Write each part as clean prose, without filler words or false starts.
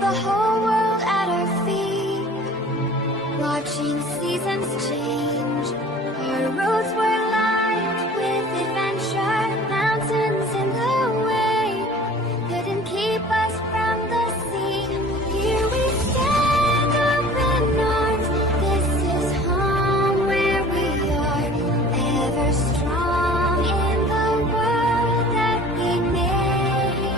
the whole world at our feet, watching seasons change. Our roads were lined with adventure, mountains in the way couldn't keep us from the sea. Here we stand, open arms. This is home where we are, ever strong in the world that we made.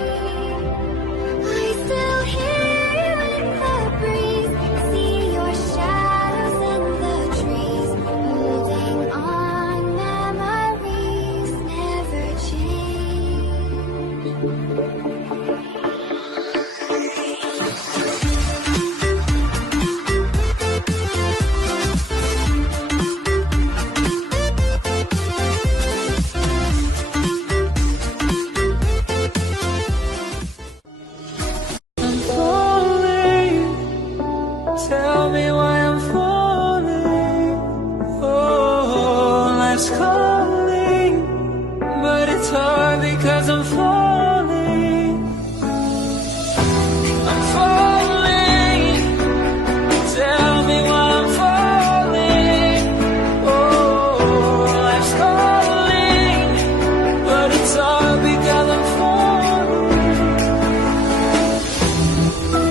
I still hear you in the breeze, see your shadows in the trees, holding on, memories never change. I'm falling. Tell me why I'm falling. Oh, life's calling, but it's hard because I'm falling. I'm falling. Tell me why I'm falling. Oh, life's calling, but it's hard because I'm falling.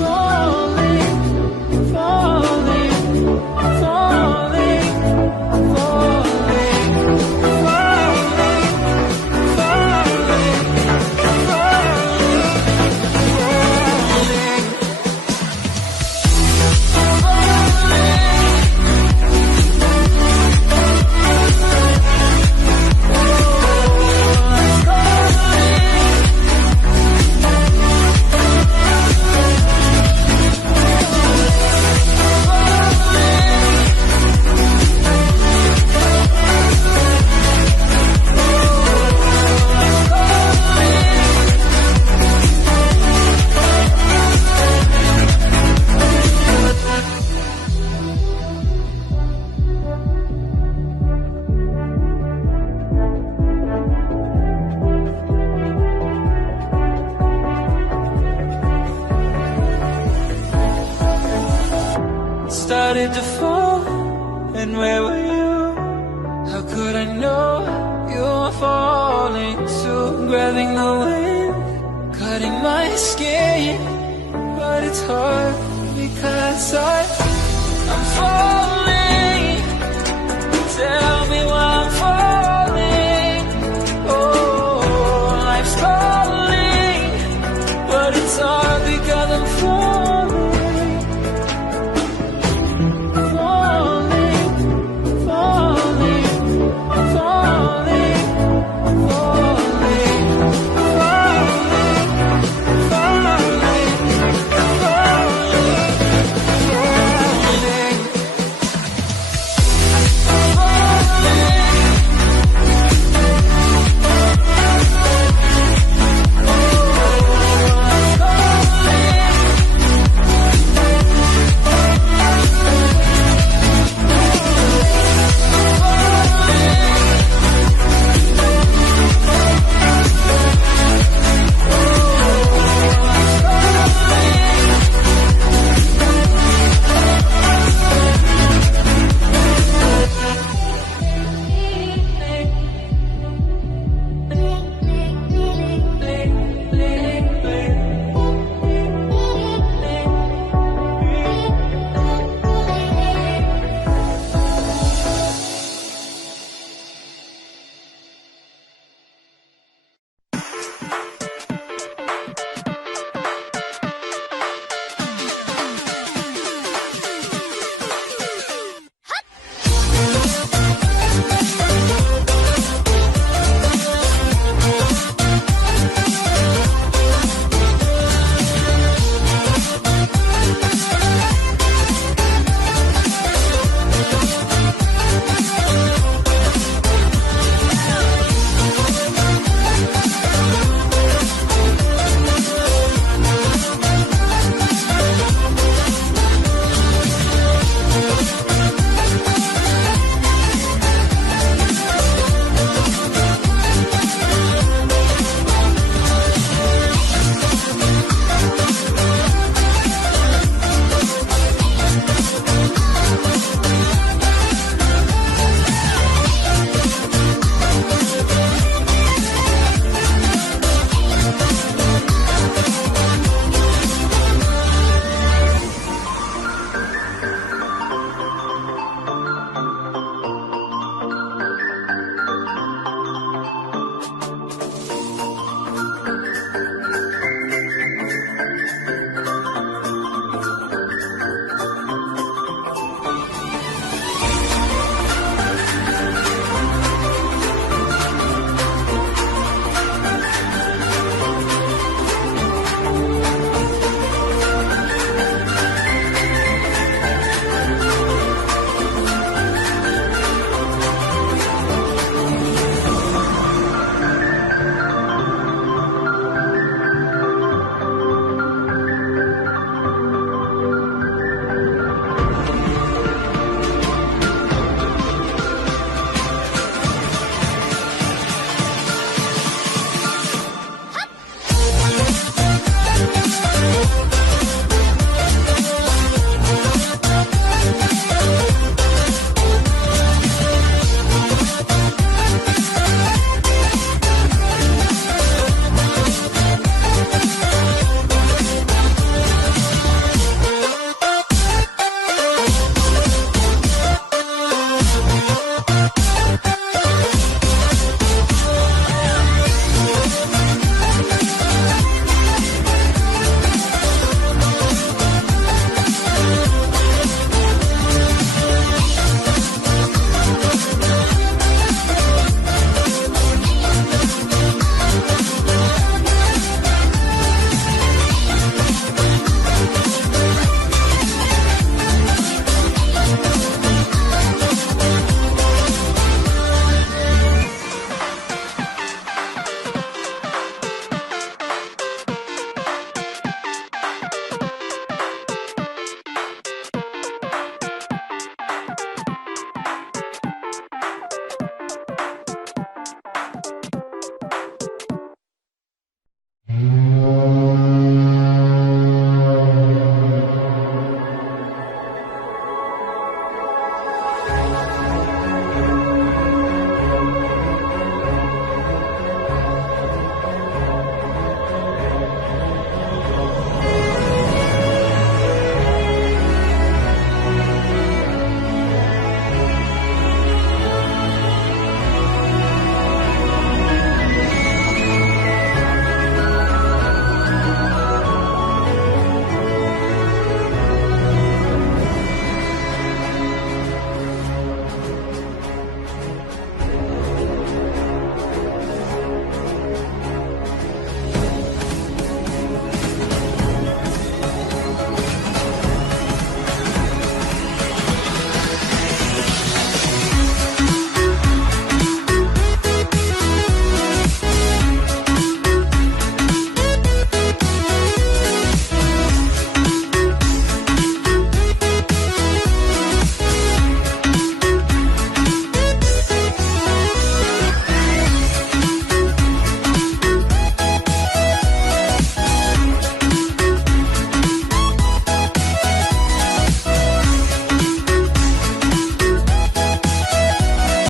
Falling, falling, falling, started to fall, and where were you? How could I know you were falling too? Grabbing the wind, cutting my skin, but it's hard because I'm falling. Tell